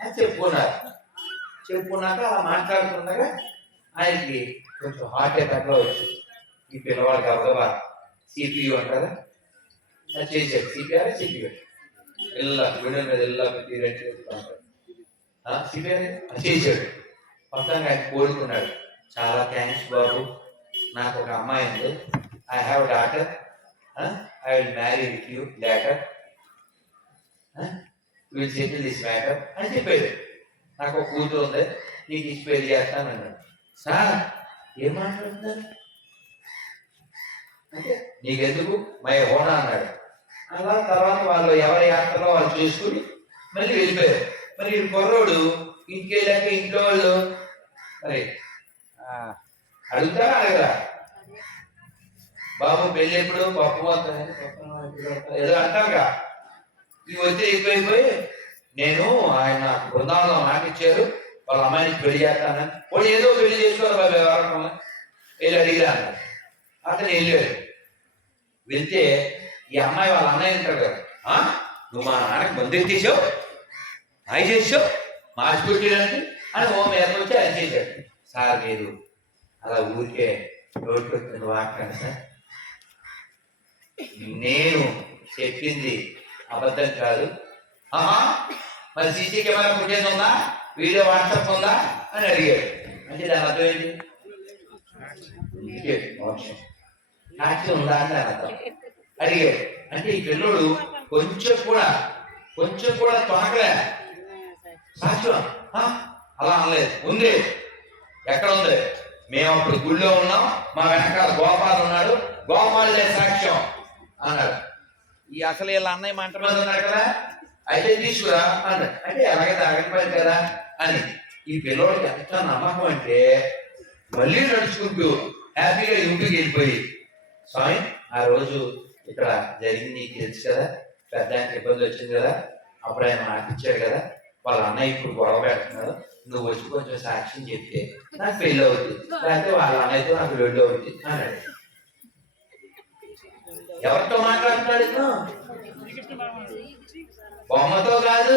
అని చెప్పుకున్నారు. చెప్పుకున్నాక అలా మాట్లాడుతుండగా ఆయనకి కొంచెం హార్ట్ అటాక్లో వచ్చింది. ఈ పిల్లవాడు గబగబా సిపియు అంటారా అది చేశాడు. సిపిఆర్ సిపియు ఇలా గుండె మీద ఇలా సిపిఆర్ అది చేశాడు. మొత్తంగా ఆయన కోరుకున్నాడు. చాలా థ్యాంక్స్ బాబు, నాకు ఒక అమ్మాయి ఉంది, I have daughter, I will marry with you later, will settle this matter అని చెప్పాడు. నాకు ఒక కూతురు ఉంది, నీకు ఇచ్చి పెళ్లి చేస్తాను అన్నాడు. సార్ ఏం మాట్లాడుతున్నారు అంటే నీకెందుకు మై హోనా అన్నాడు. అలా తర్వాత వాళ్ళు ఎవరి యాత్రలో వాళ్ళు చూసుకుని మళ్ళీ వెళ్ళిపోయారు. మరి ఈ కుర్రోడు ఇంటికి వెళ్ళాక ఇంట్లో వాళ్ళు మరి అడుగుతారా అడగరా, బాబు పెళ్ళి ఎప్పుడు పప్పు ఏదో అంటారుగా. ఇవి వచ్చి ఎక్కువైపోయి నేను ఆయన బృందావనం మాటిచ్చారు వాళ్ళ అమ్మాయిని పెళ్లి చేస్తానని వాడు ఏదో పెళ్లి చేసుకోవాలి బాబు ఎవరన్నా వెళ్ళి అడిగిరా అన్నాడు. అతను వెళ్ళాడు. వెళ్తే ఈ అమ్మాయి వాళ్ళ అన్నయ్య ఉంటారు కదా, నువ్వు మా నాన్నకి మందు ఎత్తేసావు, అవి చేసావు, మార్చిపెట్టేదానికి అని ఓ మీద వచ్చి అది చేశాడు. సార్ మీరు అలా ఊరికే నోటికొచ్చిన వాక్యాన్ని సార్, నేను చెప్పింది అబద్ధం కాదు. మరి సీసీ కెమెరా ఫుటేజ్ ఉందా, వీడియో వాట్సాప్ ఉందా అని అడిగాడు. అంటే దాని అర్థం ఏంటి, సాక్షి ఉందా అని దాని అర్థం అడిగాడు. అంటే ఈ పిల్లోడు కొంచెం కూడా తొనకలే. సాక్ష్యం అలా అనలేదు. ఉంది, ఎక్కడ ఉంది, మేము అప్పుడు గుళ్ళో ఉన్నాం, మా వెనకాల గోపాల్ ఉన్నాడు, గోపాలే సాక్ష్యం అన్నాడు. ఈ అసలు వీళ్ళ అన్నయ్య మంట మీద ఉన్నాడు కదా, అయితే తీసుకురా అన్నాడు. అంటే ఎలాగైతే ఆగకపోయింది కదా అని. ఈ పిల్లోడికి ఎంత నమ్మకం అంటే మళ్ళీ నడుచుకుంటూ హ్యాపీగా ఇంటికి వెళ్ళిపోయి, స్వామి ఆ రోజు ఇక్కడ జరిగింది నీకు తెలుసు కదా, పెద్ద ఆయనకి ఇబ్బంది వచ్చింది కదా, అప్పుడు ఆయన మాట ఇచ్చాడు కదా, వాళ్ళ అన్నయ్య ఇప్పుడు గొడవ పెడుతున్నాడు, నువ్వు వచ్చి కొంచెం సాక్ష్యం చెప్తే నాకు పెళ్ళి అవుతుంది, లేకపోతే వాళ్ళ అన్నయ్యతో నాకు పెళ్ళి అవుతుంది అన్నాడు. ఎవరితో మాట్లాడుతున్నాడు? బొమ్మతో కాదు,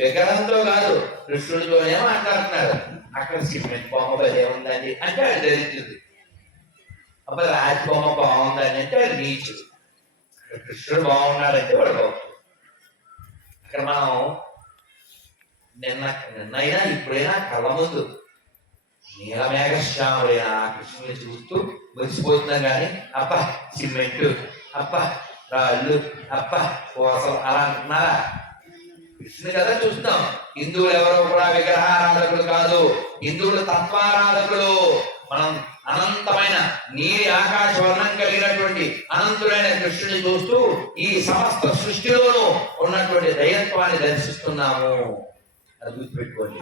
విగ్రహంతో కాదు, కృష్ణుడితోనే మాట్లాడుతున్నాడు. అక్కడ సిమెంట్ బొమ్మ బలే ఉందని అంటే అది ధరించింది, అప్పుడు రాజు బొమ్మ బాగుందని అంటే అది నీచు, కృష్ణుడు బాగున్నాడంటే వాడు బాగుంటుంది. అక్కడ మనం నిన్నైనా ఇప్పుడైనా కళ్ళ ముందు నీలమేఘశ్యాముడైన కృష్ణుని చూస్తూ మురిసిపోతున్నాం కానీ అప్ప సిమెంట్, అప్ప రాళ్ళు, అప్ప కోసం అలా అంటున్నారా? కృష్ణుని కదా చూస్తాం. హిందువులు ఎవరో కూడా విగ్రహారాధకులు కాదు, హిందువులు తత్వారాధకులు. మనం అనంతమైన నీలి ఆకాశ వర్ణం కలిగినటువంటి అనంతుడైన కృష్ణుని చూస్తూ ఈ సమస్త సృష్టిలోనూ ఉన్నటువంటి దైవత్వాన్ని దర్శిస్తున్నాము. అది గుర్తుపెట్టుకోండి.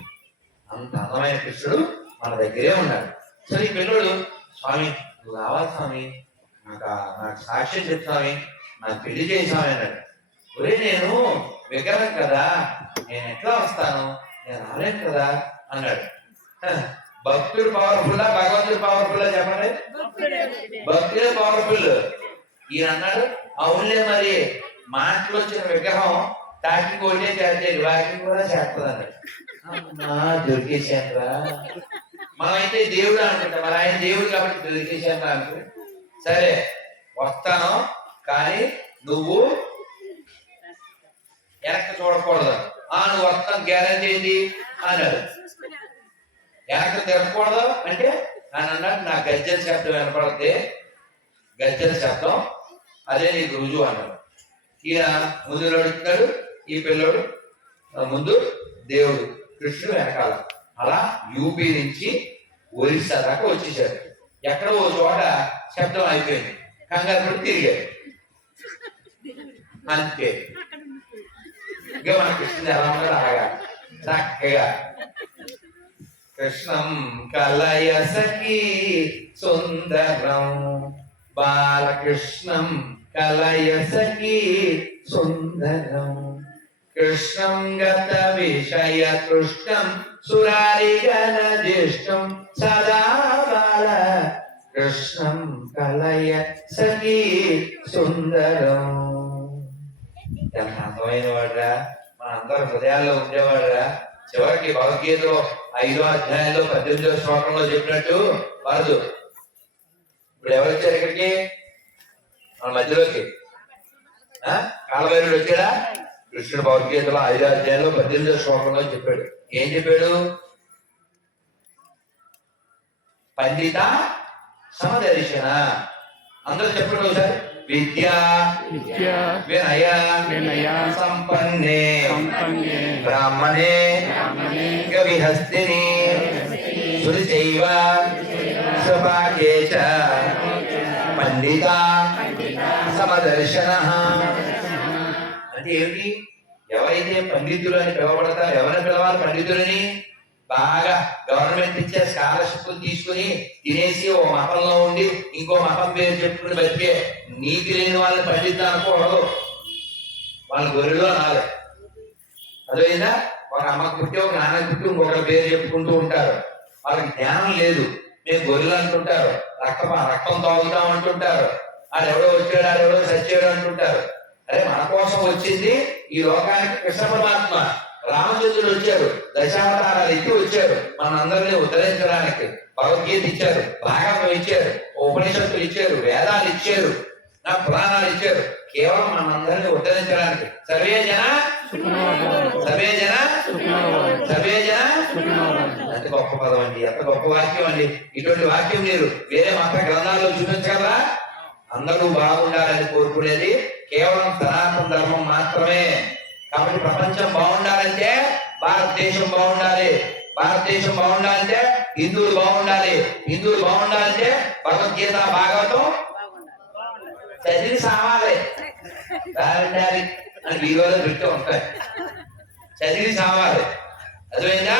అంత అందమైన కృష్ణుడు మన దగ్గరే ఉన్నాడు. సరే ఈ పిల్లడు, స్వామి నువ్వు రావాలి స్వామి, నాకు సాక్ష్యం చెప్తామి, నాకు పెళ్లి చేసామి అన్నాడు. ఒరే నేను విగ్రహం కదా, నేను ఎట్లా వస్తాను, నేను రాలేను కదా అన్నాడు. భక్తుడు పవర్ఫుల్లా భగవంతుడు పవర్ఫుల్లా చెప్పండి? భక్తుడే పవర్ఫుల్. ఈయన అన్నాడు అవునులే, మరి మాటలు వచ్చిన విగ్రహం టాకింగ్ ఒకటే చేసేది, వాకింగ్ కూడా చేస్తుంది అన్నాడు. దొరికేసారా? మనమైతే దేవుడు అనుకుంటాం, మరి ఆయన దేవుడు కాబట్టి దొరికేసారా అనుకో. సరే వస్తాను, కానీ నువ్వు వెనక్కి చూడకూడదు. నువ్వు వస్తాను గ్యారంటీ ఏంటి అన్నాడు. వెనక్కి తిరగకూడదు అంటే ఆయన అన్నాడు, నా గజ్జల శబ్దం వినపడితే గజ్జల శబ్దం అదే నీకు రుజువు అన్నాడు. ఈయన ముందు నడుస్తున్నాడు, ఈ పిల్లడు ముందు, దేవుడు కృష్ణుడు వెనకాల. అలా యూపీ నుంచి ఒరిస్సా దాకా వచ్చేసాడు. ఎక్కడో ఓ చోట శబ్దం అయిపోయింది, కంగారు పడి తిరిగాడు. అంతే. ఇంకా మన కృష్ణుడు ఎలా ఉన్నాడు అలాగా చక్కగా. కృష్ణం కలయ సఖీ సుందరం, బాలకృష్ణం కలయ సఖీ సుందరం, కృష్ణం గత విషయ కృష్ణం సురారిగణ జ్యేష్ఠం సదా బాల కృష్ణం కలయ సఖీ సుందరం. ఎంత అందమైన వాడ్రా మన అందరి హృదయాల్లో ఉండేవాడురా. చివరికి భగవద్గీతలో 5వ అధ్యాయంలో 18వ శ్లోకంలో చెప్పినట్టు వరదు. ఇప్పుడు ఎవరు వచ్చారు ఇక్కడికి? మన మధ్యలోకి కాలభైరుడు వచ్చాడా? కృష్ణుడు భగవద్గీతలో 5వ అధ్యాయంలో 18వ శ్లోకంలో చెప్పాడు. ఏం చెప్పాడు? పండిత సమదర్శన. అందరూ చెప్పండి ఒకసారి. విద్య వినయ సంపన్నే బ్రాహ్మణే గవిహస్తిని సురిచైవ స్వపాకే చ పండిత సమదర్శన. అంటే ఏమిటి? ఎవరైతే పండితులు అని పిలవబడతారు, ఎవరిని పిలవాలి పండితులని? బాగా గవర్నమెంట్ ఇచ్చే స్కాలర్షిప్ తీసుకుని తినేసి ఓ మతంలో ఉండి ఇంకో మతం పేరు చెప్పుకుని బతికే నీతి లేని వాళ్ళని పండితులు అనుకోవడదు. వాళ్ళ గొర్రెలో నాలే. అదేనా? ఒక అమ్మకు పుట్టి ఒక నాన్నకు పుట్టి ఇంకొకరి పేరు చెప్పుకుంటూ ఉంటారు. వాళ్ళకి జ్ఞానం లేదు. మేము గొర్రెలు అంటుంటారు. రక్తం తాగుతాం అంటుంటారు. ఆడెవడో వచ్చాడు, ఆడెవడో సచ్చాడు అంటుంటారు. అరే మన కోసం వచ్చింది ఈ లోకానికి కృష్ణ పరమాత్మ. రామచంద్రుడు వచ్చారు, దశావతారాలు ఎత్తి వచ్చారు మనందరినీ ఉద్ధరించడానికి. భగవద్గీత ఇచ్చారు, భాగవతం ఇచ్చారు, ఉపనిషత్తులు ఇచ్చారు, వేదాలు ఇచ్చారు, నా పురాణాలు ఇచ్చారు, కేవలం మనందరినీ ఉద్ధరించడానికి. సర్వే జన సర్వే జన సర్వే జన. ఎంత గొప్ప పదం అండి, ఎంత గొప్ప వాక్యం అండి. ఇటువంటి వాక్యం మీరు వేరే మత గ్రంథాల్లో చూపించగలరా? అందరూ బాగుండాలని కోరుకునేది కేవలం సనాతన ధర్మం మాత్రమే. కాబట్టి ప్రపంచం బాగుండాలంటే భారతదేశం బాగుండాలి. భారతదేశం బాగుండాలంటే హిందువులు బాగుండాలి. హిందువులు బాగుండాలంటే భగవద్గీత భాగవతం చదివి సావాలి. బాగుండాలి అని వీడియోలో పెడుతూ ఉంటాయి. చదివి సావాలి. అదేవిధంగా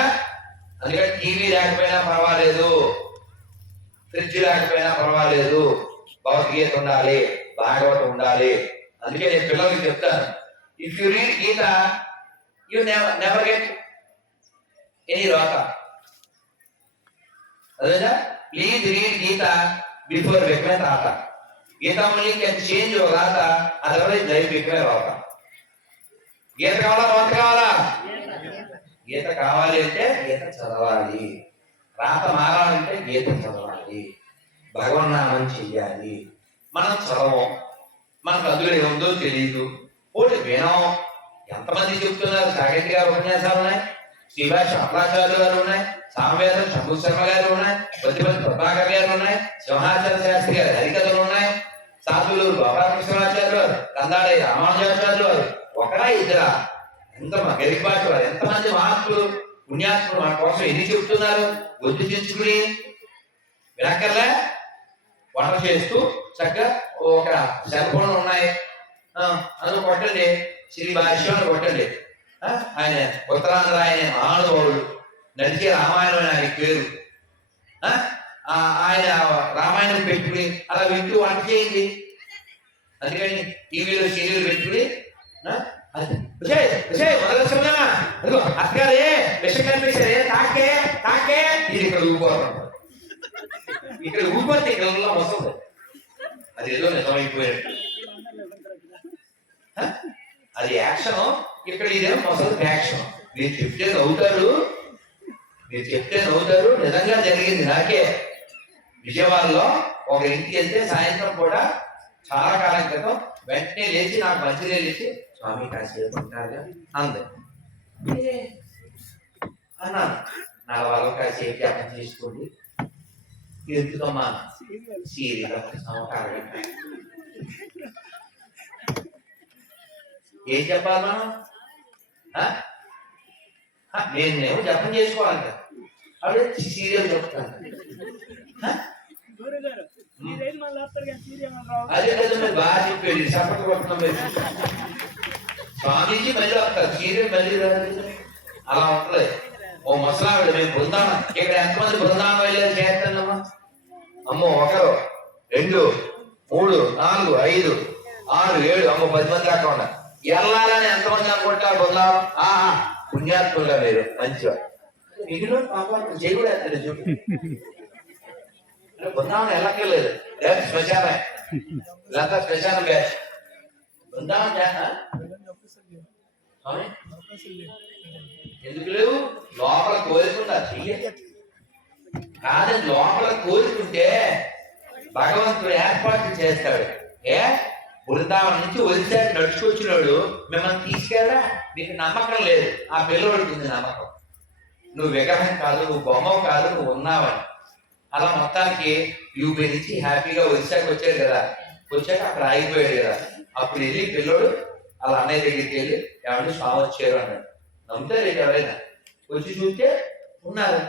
అందుకని టీవీ లేకపోయినా పర్వాలేదు, ఫ్రిడ్జ్ లేకపోయినా పర్వాలేదు, భగవద్గీత ఉండాలి, భాగవతం ఉండాలి. అందుకే నేను పిల్లలకి చెప్తాను, if you read Gita, you never get any rata. Adena, please read Gita before becoming rata. Gita only can change your rata, otherwise life become rata. Gita kavala, rata kavala. Gita kavali ante Gita చదవాలి. రాత మారాలంటే గీత చదవాలి. భగవన్నామం చెయ్యాలి. మనం చదవం, మనకు అందులో ఏముందో తెలియదు. ఓటి వినం. ఎంతమంది చెప్తున్నారు? సాగంటి గారు ఉపన్యాసాలు ఉన్నాయి, శ్రీభాష అప్లాచార్యులు గారు ఉన్నాయి, సామవేదం శంభు శర్మ గారు ఉన్నాయి, ప్రతిపతి ప్రభాకర్ గారు ఉన్నాయి, సింహాచల శాస్త్రి గారు హరికథలు ఉన్నాయి, సాధువులు గోపాలకృష్ణాచార్యులు వారు, కందాడి రామానుజాచార్యులు వారు. ఒకరా ఇద్దరా? ఎంత గరిబాటి వారు, ఎంతమంది మహాత్ములు పుణ్యాత్ములు మన కోసం ఎన్ని చెప్తున్నారు? గుర్తు తెచ్చుకుని వినక్కర్లే. వంట చేస్తూ చక్కగా ఒక సెల్ ఫోన్లు ఉన్నాయి, అందులో కొట్టండి, శ్రీ భాష్యం కొట్టండి. ఆయన ఉత్తరాంధ్ర ఆయన మహానుభావుడు, నడిచే రామాయణం ఆయన పేరు. ఆయన రామాయణం పెట్టుకుని అలా వింటూ వంట చేయండి. అందుకని టీవీలో సీరియల్ పెట్టుకుని అక్కడే విషం కనిపిస్తారే, తాకే తాకే, ఇది ఇక్కడ ఊగిపోతాం. ఇక్కడ ఊగిపోతే ఇక్కడ వస్తుంది. అది ఏదో నిజమైపోయాడు. అది యాక్షన్, ఇక్కడ ఇదేమో మొసలు యాక్షన్. మీరు చెప్తే నవ్వుతారు, మీరు చెప్తే నవ్వుతారు. నిజంగా జరిగింది నాకే. విజయవాడలో ఒక ఇంటికి వెళ్తే సాయంత్రం కూడా చాలా కాలం క్రితం వెంటనే లేచి నాకు మంచిగా లేచి, స్వామి కాసేపు ఉంటారుగా అంది అన్నాను. నా వాళ్ళ కాసేపు జపం చేసుకోండి. ఎందుకమ్మా? సీరియల్ ఏం చెప్పాలి మనం? నేను జపం చేసుకోవాలి. అదే సీరియల్ చెప్తాను. అదే కదా మీరు బాగా చెప్పేది. సపోర్ట్ కొడుతున్నాం. స్వామీజీ మళ్ళీ వస్తారు, సీరియల్ మళ్ళీ రాదు. అలా ఉంటుంది. ఓ ముసలావిడ, మేము బృందావనం, ఇక్కడ ఎంతమంది బృందావనం వెళ్ళారు చేస్తానమ్మా? అమ్మో, 1 2 3 4 5 6 7 అమ్మో 10 మంది దాకా ఉన్నారు. వెళ్ళాలని ఎంతమంది అనుకుంటారు బృందావనం? పుణ్యాత్ములుగా మీరు మంచిగా మిగిలిన పాపం చేయకూడదు. చూడు, బృందావనం వెళ్ళక్కర్లేదు, శ్మశానమే. ఇదంతా శ్మశానం బ్యాచ్. బృందావనం చేస్తా ఎందుకు లేవు? లోపల కోరుకుందా చెయ్య కాదని లోపల కోరుకుంటే భగవంతుడు ఏర్పాట్లు చేస్తాడు. బృందావనం నుంచి ఒరిసారి నడుచుకొచ్చినాడు మిమ్మల్ని తీసుకెళ్ళా. మీకు నమ్మకం లేదు, ఆ పిల్లవాడికి ఉంది నమ్మకం. నువ్వు విగ్రహం కాదు, నువ్వు బొమ్మ కాదు, నువ్వు ఉన్నావని. అలా మొత్తానికి యూపీ నుంచి హ్యాపీగా ఒరిసాకి వచ్చాడు కదా. వచ్చాక అక్కడ ఆగిపోయాడు కదా. అప్పుడు వెళ్ళి పిల్లోడు అలా అన్నయ్య దగ్గరికి వెళ్ళి ఎవరిని స్వామి వచ్చారు అన్నాడు. నమ్ముతారు ఎవరైనా? వచ్చి చూస్తే ఉన్నారు.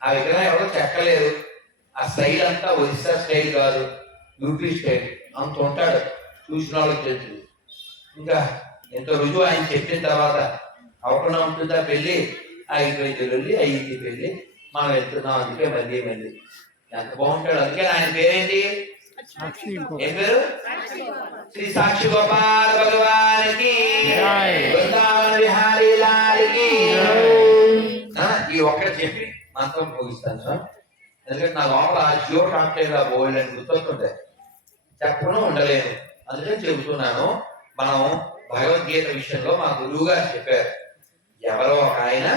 ఆ విగ్రహం ఎవరో చెక్కలేదు. ఆ స్టైల్ అంతా ఒరిస్సా స్టైల్ కాదు, యూపీ స్టైల్. అంత ఉంటాడు, చూసిన వాళ్ళకి తెలుసు. ఇంకా ఎంత రుజువు ఆయన చెప్పిన తర్వాత అవకుండా ఉంటుందా పెళ్ళి? ఆగిపోయింది వెళ్ళి అయ్యింది పెళ్ళి, మనం వెళ్తున్నాం. అందుకే మళ్ళీ మళ్ళీ ఎంత బాగుంటాడు. అందుకే ఆయన పేరేంటి? ఏం పేరు? శ్రీ సాక్షి గోపాల భగవానికి, బృందావన విహారీ లాలికి. ఈ ఒక్కటి చెప్పి మంత్రం ముగిస్తాను సార్. ఎందుకంటే నా లోపల ఆ జియో కాంటాక్ట్ బోల్డ్ అని గుర్తొస్తుంటాయి, చెప్పకుండా ఉండలేను. అందుకని చెబుతున్నాను. మనం భగవద్గీత విషయంలో మా గురువు గారు చెప్పారు. ఎవరో ఒక ఆయన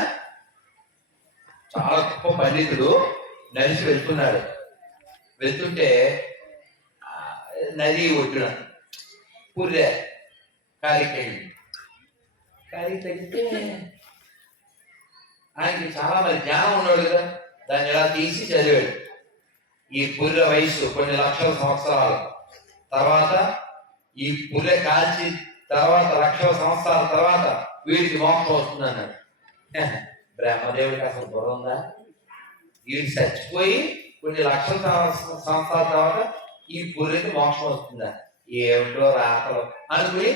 చాలా గొప్ప పండితుడు నడిచి వెళ్తున్నాడు. వెళ్తుంటే నది ఒడ్డున పుర్రె కాలికి తగ్గితే ఆయనకి చాలా మంది జ్ఞానం ఉన్నాడు కదా. దాన్ని ఎలా తీసి చదివాడు. ఈ పుర్రె వయసు కొన్ని లక్షల సంవత్సరాలు తర్వాత, ఈ పుర్రె కాల్చి తర్వాత లక్షల సంవత్సరాల తర్వాత వీడికి మోక్షం వస్తుంది అన్నాడు. బ్రహ్మదేవుడికి అసలు బుర్ర ఉందా? వీడు చచ్చిపోయి కొన్ని లక్షల సంవత్సరాల తర్వాత ఈ పుర్రెకి మోక్షం వస్తుందా? ఏమిటో రాతలు అనుకుని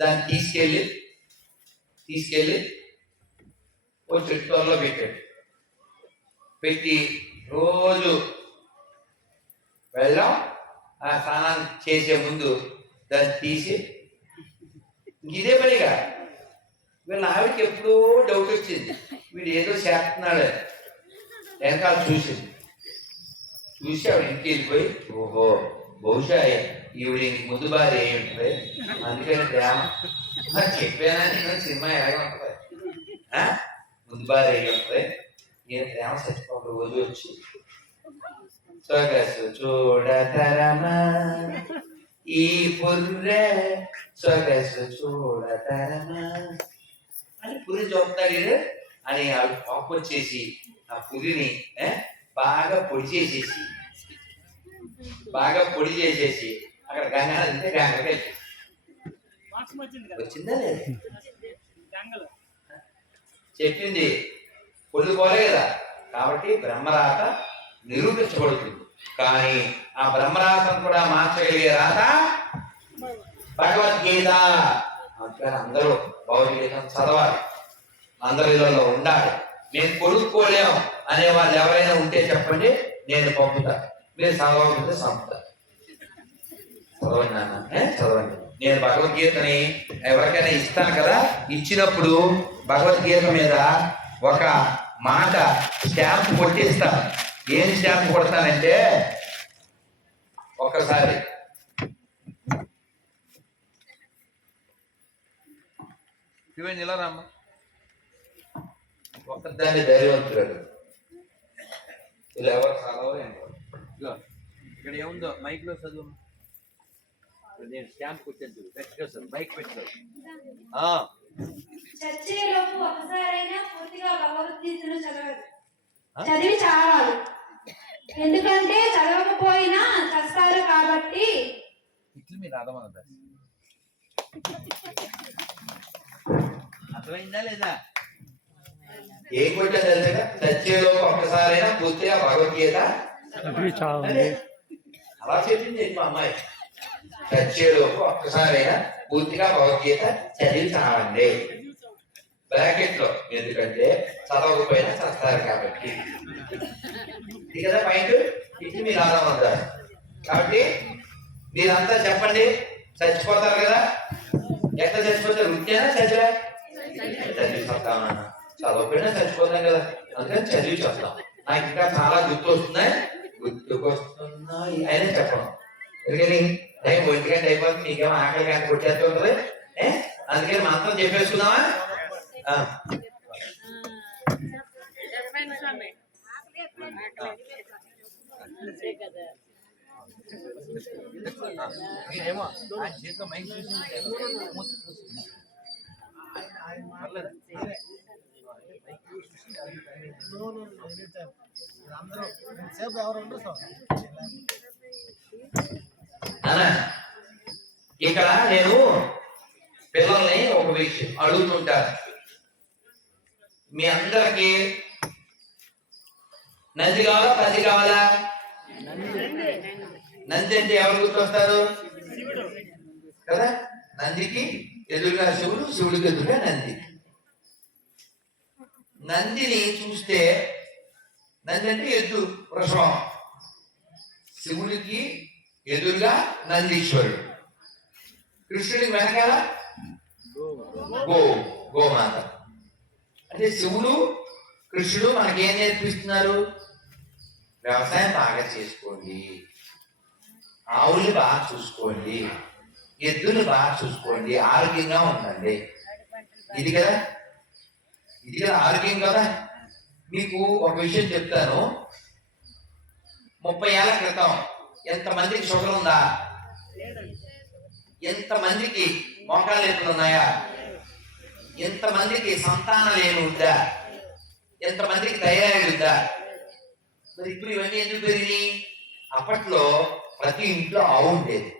దాన్ని తీసుకెళ్ళి ఓ చెట్టులో పెట్టి రోజు వెళ్ళాం. ఆ స్నానం చేసే ముందు దాన్ని తీసి ఇదే పనిగా వీళ్ళ ఆవిడకి ఎప్పుడో డౌట్ వచ్చింది, వీడు ఏదో చేస్తున్నాడు. వెనకాల చూసి ఆవిడ ఇంటికి వెళ్ళిపోయి, ఓహో బహుశా ఈవిడ ముందు భార్య ఏమిటి, అందుకని ప్రేమ చెప్పానని సినిమా ఎలాగే ఉంటుంది. ముందు భార్య ఏమిటి, నేను ప్రేమ చచ్చిపోక రోజు వచ్చి సొగసు చూడతరమా ఈ పుర్రె సొగసు చూడతరమా అని పురి చూపుతాడు అని ఆవిడ కోపం వచ్చేసి ఆ పురిని బాగా పొడి చేసేసి అక్కడ గంగా అంటే గంగకి వచ్చిందా లేదా? చెప్పింది పొడి పోలే కదా. కాబట్టి బ్రహ్మరాత నిరూపించబడుతుంది. కానీ ఆ బ్రహ్మరాతను కూడా మార్చగలిగే రాత భగవద్గీత. అందుకని అందరూ భగవద్గీతను చదవాలి, అందరి ఇళ్ళలో ఉండాలి. మేము కొనుక్కోలేం అనే వాళ్ళు ఎవరైనా ఉంటే చెప్పండి, నేను పంపుతా. మీరు చదవకపోతే చంపుతా. చదవండి నాన్న, చదవండి. నేను భగవద్గీతని ఎవరికైనా ఇస్తాను కదా, ఇచ్చినప్పుడు భగవద్గీత మీద ఒక మాట స్టాంప్ కొట్టిస్తాను. ఏం స్టాంప్ కొడతానంటే, ఒక్కసారి ఇవన్నీ ఇలా రామ్మా, ఒక్కదాన్ని ధైర్యవంతుడు. ఇలా ఎవరు చదవరు ఏంటో. ఇక్కడ ఏముందో మైక్ లో చదువు. నేను స్టాంప్ కొట్టాను, పెట్టేస్తాను మైక్ పెట్టాను. చచ్చేలోపు ఒకసారైనా పూర్తిగా భగవద్గీతను చదివి చావాలి. ఎందుకంటే చదవకపోయినా చస్తారు కాబట్టి. మీరు అర్థమైందా లేదా? ఏం కొట్టా తెలుసా? చచ్చేలోపు ఒక్కసారైనా పూర్తిగా భగవద్గీత అలా చెప్పింది మా అమ్మాయి. చచ్చేలోపు ఒక్కసారైనా పూర్తిగా భగవద్గీత చదివి చావండి బ్రాకెట్ లో. ఎందుకంటే చదవకపోయినా చస్తారు కాబట్టి. ఇది కదా పాయింట్. ఇది మీరు ఆదామంటారు కాబట్టి మీరంతా చెప్పండి. చచ్చిపోతారు కదా, ఎట్లా చచ్చిపోతారు? విద్యనా చదివా? చదివి చెప్తామన్నా. చదవకపోయినా చచ్చిపోతాం కదా, అందుకని చదివి చెప్తాం. నాకు ఇంకా చాలా గుర్తొస్తున్నాయి అయినా చెప్పను. ఎందుకని టైం 1 గంట అయిపోతుంది, మీకేమో ఆకలి గంట కొట్టేస్తూ ఉంటుంది. అందుకని మంత్రం చెప్పేసుకుందామా? ఆ. మీరేమో ఆయన చేతిలో మైక్ చూసి పర్లేదు. అన్నా ఇక్కడ నేను పిల్లల్ని ఒక విషయం అడుగుతుంటాను. మీ అందరికి నంది కావాలా పది కావాలా? నంది అంటే ఎవరు గుర్తొస్తారు కదా? నందికి ఎదురుగా శివుడు, శివుడికి ఎదురుగా నంది. నందిని చూస్తే నంది అంటే ఎద్దు, వృషభం. శివుడికి ఎదురుగా నందీశ్వరుడు, కృష్ణుడికి వెనకాల గోమాత. అంటే శివుడు కృష్ణుడు మనకేం నేర్పిస్తున్నారు? వ్యవసాయం బాగా చేసుకోండి, ఆవులు బాగా చూసుకోండి, ఎద్దులు బాగా చూసుకోండి, ఆరోగ్యంగా ఉండండి. ఇది కదా ఆరోగ్యం కదా. మీకు ఒక విషయం చెప్తాను. 30 ఏళ్ల క్రితం ఎంతమందికి షుగర్ ఉందా? ఎంతమందికి మోకాళ్ళ నొప్పులు ఉన్నాయా? ఎంతమందికి సంతానం లేని ఉందా? ఎంతమందికి థైరాయిడ్ ఉందా? మరి ఇప్పుడు ఇవన్నీ ఎందుకు పెరిగినాయి? అప్పట్లో ప్రతి ఇంట్లో ఆవు ఉండేది.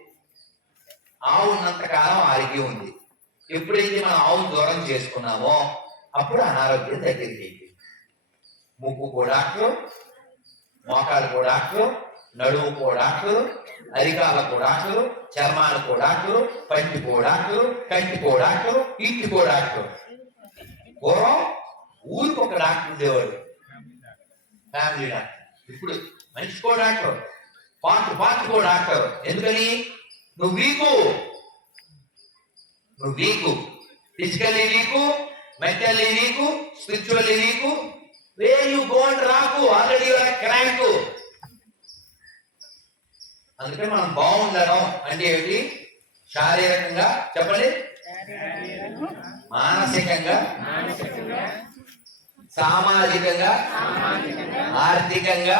ఆవు ఉన్నంత కాలం ఆరోగ్యం ఉంది. ఎప్పుడైతే మనం ఆవును దూరం చేసుకున్నామో అప్పుడు అనారోగ్యం దగ్గరికి. ముక్కు డాక్టర్, మోకాలు డాక్టర్, నడుము డాక్టర్, అరికాలకు డాక్టర్, చర్మాలకు డాక్టర్, పంటికో డాక్టర్, కంటికో డాక్టర్, ఇంటికో డాక్టర్. పూర్వం ఊరికి ఒక డాక్టర్ ఉండేవాడు, ఫ్యామిలీ డాక్టర్. ఇప్పుడు మనిషికో డాక్టర్, పార్ట్కో డాక్టర్. ఎందుకని? నువ్వు weak, physically weak, mentally weak, spiritually weak. Where you గోంట్ రాకు, ఆల్రెడీ యువర్ క్రాంక్. అందుకే మనం బాగుండడం అంటే ఏంటి? శారీరకంగా చెప్పండి, మానసికంగా, సామాజికంగా, ఆర్థికంగా,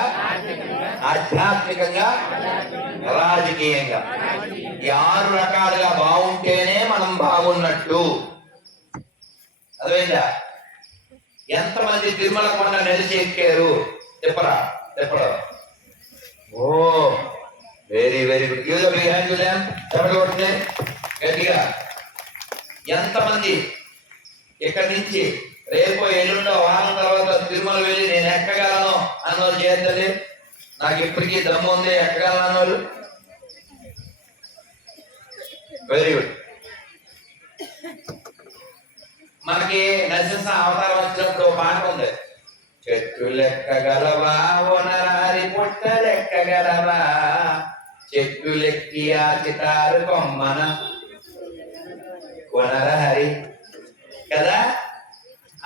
ఆధ్యాత్మికంగా, రాజకీయంగా ఈ 6 రకాలుగా బాగుంటేనే మనం బాగున్నట్టు. అదేంటా? ఎంతమంది తిరుమల కొండ నడిచి ఎక్కారు? చెప్పరా? ఓ వెరీ వెరీ గుడ్. చెప్పండి గట్టిగా. ఎంతమంది ఇక్కడి నుంచి రేపు ఎల్లుండో వారం తర్వాత తిరుమల వెళ్ళి నేను ఎక్కగలను అన్నోళ్ళు చేద్దండి. నాకు ఇప్పటికీ దమ్ము ఉంది, ఎక్కగలను అన్నోళ్ళు. Very good. మనకి నరసింహ అవతారం వచ్చినప్పుడు పాట ఉంది. చెట్టు లెక్కగలవా ఓనరారి పుట్ట లెక్కగలవా, చెట్టు లెక్కి ఆచితారు కొమ్మన నరహరి కదా.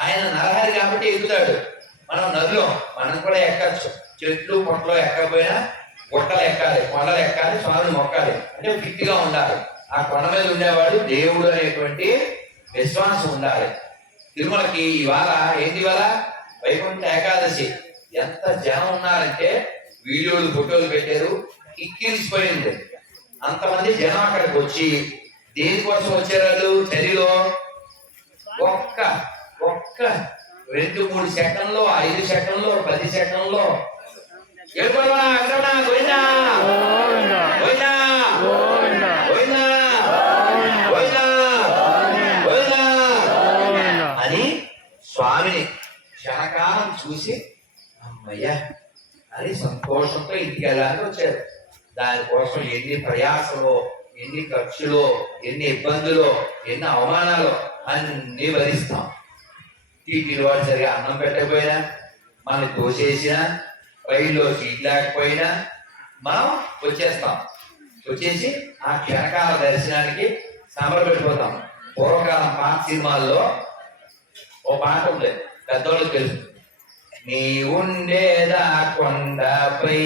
ఆయన నరహరి కాబట్టి ఎక్కుతాడు. మనం నదులు మనం కూడా ఎక్కచ్చు. చెట్లు పుట్టలో ఎక్కకపోయినా గుట్టలు ఎక్కాలి, కొండలు ఎక్కాలి, స్వామిని మొక్కాలి. అంటే ఫిట్ గా ఉండాలి. ఆ కొండ మీద ఉండేవాడు దేవుడు అనేటువంటి విశ్వాసం ఉండాలి. తిరుమలకి ఇవాళ ఏంటి? ఇవాళ వైకుంఠ ఏకాదశి. ఎంత జనం ఉన్నారంటే వీడియోలు ఫోటోలు పెట్టారు, కిక్కిరిసిపోయింది. అంతమంది జనం అక్కడికి వచ్చి దేనికోసం వచ్చారు? చలిలో ఒక్క 2-3 సెకండ్లో, 5 సెకండ్లో, 10 సెకండ్లో అని స్వామిని క్షణకాలం చూసి అమ్మయ్యా అని సంతోషంతో ఇంటికి వెళ్ళాలని వచ్చారు. దానికోసం ఎన్ని ప్రయాసలో, ఎన్ని ఖర్చులో, ఎన్ని ఇబ్బందులో, ఎన్ని అవమానాలు అన్ని భరిస్తాం. టీటీలు వాడు సరిగా అన్నం పెట్టకపోయినా, మనకి తోసేసినా, రైల్లో సీట్ లేకపోయినా మనం వచ్చేసి ఆ క్షణకాల దర్శనానికి సంబరపెట్టిపోతాం. పూర్వకాలం పాత సినిమాల్లో ఓ పాట ఉంది, పెద్దోళ్ళకి తెలుసు. నీ ఉండేదా కొండపై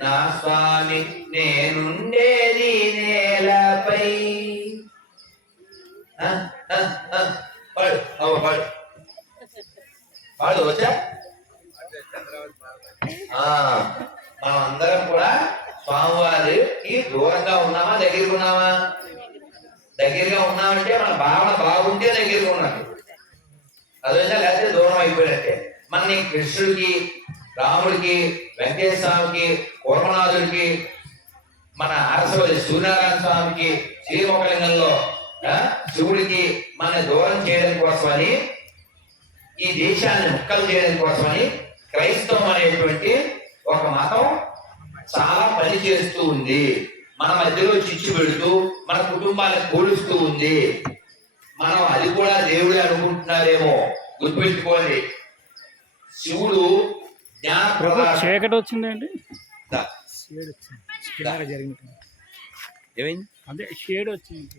నా స్వామి, నేనుండేది నేలపై. పాడు. పాడు పాడు వచ్చా మనం అందరం కూడా స్వామివారికి దూరంగా ఉన్నామా దగ్గరగా ఉన్నామా? దగ్గరగా ఉన్నామంటే మన భావన బాగుంటే దగ్గరగా ఉన్నట్టు, అదేవిధంగా లేకపోతే దూరం అయిపోయినట్టే. మన కృష్ణుడికి, రాముడికి, వెంకటేశ్వర స్వామికి, కూర్మనాథుడికి, మన అరసవల్లి సూర్యనారాయణ స్వామికి, శ్రీముఖలింగంలో శివుడికి మన దూరం చేయడం కోసమని, ఈ దేశాన్ని ముక్కలు చేయడం కోసమని క్రైస్తవం అనేటువంటి ఒక మతం చాలా పని చేస్తూ ఉంది. మన మధ్యలో చిచ్చు పెడుతూ మన కుటుంబాలను కూలుస్తూ ఉంది. మనం అది కూడా దేవుడే అనుకుంటున్నారేమో, గుర్తుపెట్టుకోండి. శివుడు చీకటి వచ్చిందండి, ఏమైంది? అదే షేడ్ వచ్చింది.